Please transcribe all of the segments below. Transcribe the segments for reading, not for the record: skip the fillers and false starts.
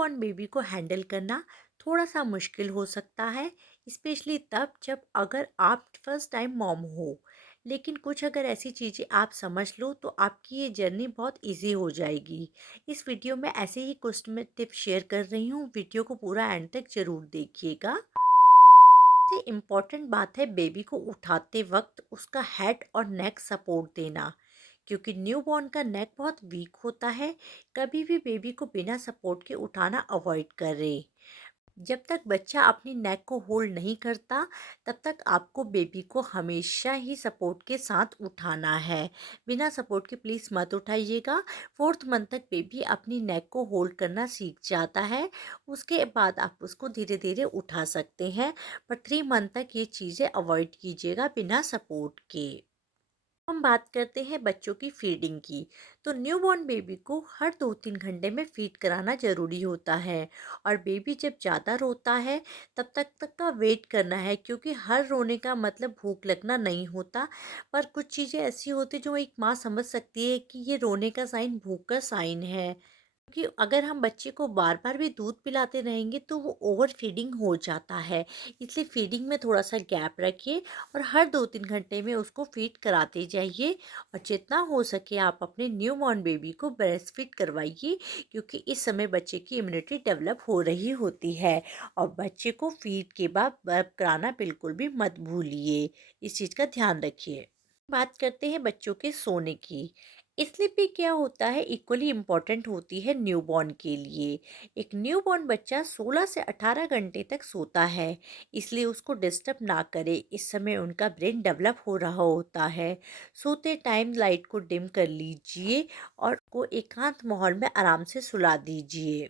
Newborn baby को handle करना थोड़ा सा मुश्किल हो सकता है, स्पेशली तब जब अगर आप फर्स्ट टाइम मॉम हो। लेकिन कुछ अगर ऐसी चीज़ें आप समझ लो तो आपकी ये जर्नी बहुत इजी हो जाएगी। इस वीडियो में ऐसे ही कुछ मैं टिप्स शेयर कर रही हूँ, वीडियो को पूरा एंड तक ज़रूर देखिएगा। सबसे इम्पॉर्टेंट बात है बेबी को उठाते वक्त उसका हेड और नेक सपोर्ट देना, क्योंकि न्यूबॉर्न का नेक बहुत वीक होता है। कभी भी बेबी को बिना सपोर्ट के उठाना अवॉइड करें। जब तक बच्चा अपनी नेक को होल्ड नहीं करता तब तक आपको बेबी को हमेशा ही सपोर्ट के साथ उठाना है। बिना सपोर्ट के प्लीज़ मत उठाइएगा। 4th मंथ तक बेबी अपनी नेक को होल्ड करना सीख जाता है, उसके बाद आप उसको धीरे धीरे उठा सकते हैं। पर 3 मंथ तक ये चीज़ें अवॉइड कीजिएगा बिना सपोर्ट के। हम बात करते हैं बच्चों की फीडिंग की। तो न्यूबॉर्न बेबी को हर 2-3 घंटे में फीड कराना ज़रूरी होता है। और बेबी जब ज़्यादा रोता है तब तक का वेट करना है, क्योंकि हर रोने का मतलब भूख लगना नहीं होता। पर कुछ चीज़ें ऐसी होती जो एक माँ समझ सकती है कि ये रोने का साइन भूख का साइन है। कि अगर हम बच्चे को बार बार भी दूध पिलाते रहेंगे तो वो ओवर फीडिंग हो जाता है। इसलिए फीडिंग में थोड़ा सा गैप रखिए और हर 2-3 घंटे में उसको फीड कराते जाइए। और जितना हो सके आप अपने न्यूबॉर्न बेबी को ब्रेस्ट फीड करवाइए, क्योंकि इस समय बच्चे की इम्यूनिटी डेवलप हो रही होती है। और बच्चे को फीड के बाद बर्प कराना बिल्कुल भी मत भूलिए, इस चीज़ का ध्यान रखिए। बात करते हैं बच्चों के सोने की। स्लीप भी क्या होता है, इक्वली इम्पॉर्टेंट होती है न्यूबॉर्न के लिए। एक न्यूबॉर्न बच्चा 16 से 18 घंटे तक सोता है, इसलिए उसको डिस्टर्ब ना करें। इस समय उनका ब्रेन डेवलप हो रहा होता है। सोते टाइम लाइट को डिम कर लीजिए और को एकांत माहौल में आराम से सुला दीजिए।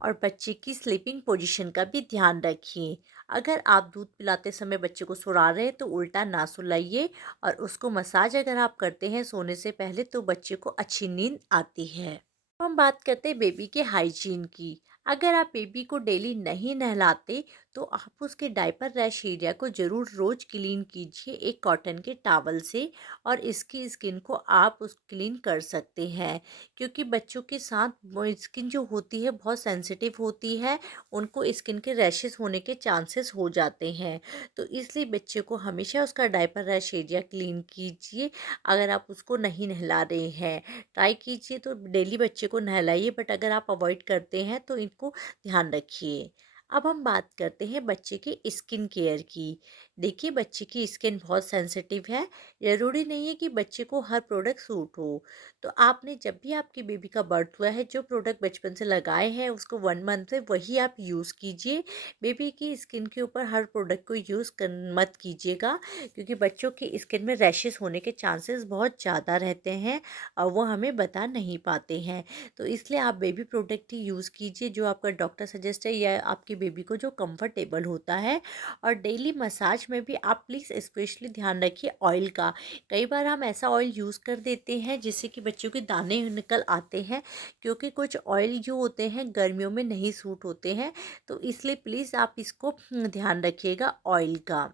और बच्चे की स्लीपिंग पोजीशन का भी ध्यान रखिए। अगर आप दूध पिलाते समय बच्चे को सुला रहे हैं तो उल्टा ना सुलाइए। और उसको मसाज अगर आप करते हैं सोने से पहले तो बच्चे को अच्छी नींद आती है। अब हम बात करते हैं बेबी के हाइजीन की। अगर आप बेबी को डेली नहीं नहलाते तो आप उसके डायपर रैश एरिया को ज़रूर रोज़ क्लीन कीजिए एक कॉटन के टॉवल से। और इसकी स्किन को आप उस क्लीन कर सकते हैं, क्योंकि बच्चों के साथ वो स्किन जो होती है बहुत सेंसिटिव होती है। उनको स्किन के रैशेस होने के चांसेस हो जाते हैं। तो इसलिए बच्चे को हमेशा उसका डायपर रैश एरिया क्लीन कीजिए। अगर आप उसको नहीं नहला रहे हैं, ट्राई कीजिए तो डेली बच्चे को नहलाइए, बट अगर आप अवॉइड करते हैं तो इनको ध्यान रखिए। अब हम बात करते हैं बच्चे के स्किन केयर की। देखिए बच्चे की स्किन बहुत सेंसिटिव है। ज़रूरी नहीं है कि बच्चे को हर प्रोडक्ट सूट हो। तो आपने जब भी आपकी बेबी का बर्थ हुआ है जो प्रोडक्ट बचपन से लगाए हैं उसको 1 मंथ से वही आप यूज़ कीजिए। बेबी की स्किन के ऊपर हर प्रोडक्ट को यूज़ कर मत कीजिएगा, क्योंकि बच्चों की स्किन में रैशेस होने के चांसेस बहुत ज़्यादा रहते हैं और वो हमें बता नहीं पाते हैं। तो इसलिए आप बेबी प्रोडक्ट ही यूज़ कीजिए जो आपका डॉक्टर सजेस्ट है या आपकी बेबी को जो कंफर्टेबल होता है। और डेली मसाज में भी आप प्लीज़ स्पेशली ध्यान रखिए ऑयल का। कई बार हम ऐसा ऑयल यूज़ कर देते हैं जिससे कि बच्चों के दाने निकल आते हैं, क्योंकि कुछ ऑयल जो होते हैं गर्मियों में नहीं सूट होते हैं। तो इसलिए प्लीज़ आप इसको ध्यान रखिएगा ऑयल का।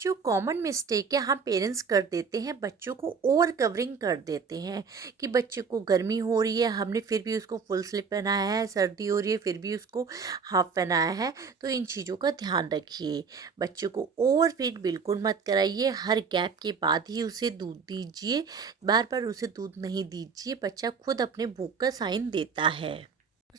जो कॉमन मिस्टेक है हम पेरेंट्स कर देते हैं, बच्चों को ओवर कवरिंग कर देते हैं कि बच्चे को गर्मी हो रही है हमने फिर भी उसको फुल स्लीव पहनाया है, सर्दी हो रही है फिर भी उसको हाफ पहनाया है। तो इन चीज़ों का ध्यान रखिए। बच्चों को ओवर फीड बिल्कुल मत कराइए, हर गैप के बाद ही उसे दूध दीजिए। बार बार उसे दूध नहीं दीजिए, बच्चा खुद अपने भूख का साइन देता है।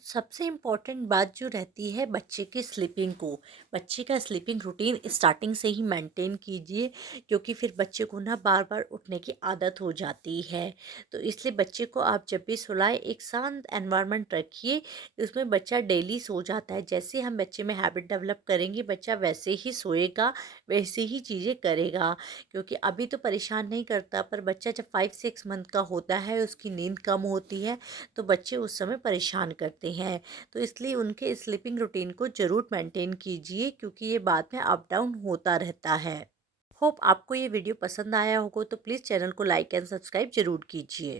सबसे इम्पॉर्टेंट बात जो रहती है बच्चे के स्लीपिंग को, बच्चे का स्लीपिंग रूटीन स्टार्टिंग से ही मेंटेन कीजिए, क्योंकि फिर बच्चे को ना बार बार उठने की आदत हो जाती है। तो इसलिए बच्चे को आप जब भी सुलाएं एक शांत एनवायरनमेंट रखिए। उसमें बच्चा डेली सो जाता है, जैसे हम बच्चे में हैबिट डेवलप करेंगे बच्चा वैसे ही सोएगा, वैसे ही चीज़ें करेगा। क्योंकि अभी तो परेशान नहीं करता, पर बच्चा जब 5-6 मंथ का होता है उसकी नींद कम होती है तो बच्चे उस समय परेशान करते हैं। तो इसलिए उनके स्लीपिंग रूटीन को ज़रूर मेंटेन कीजिए, क्योंकि ये बाद में अप डाउन होता रहता है। होप आपको ये वीडियो पसंद आया होगा, तो प्लीज़ चैनल को लाइक एंड सब्सक्राइब ज़रूर कीजिए।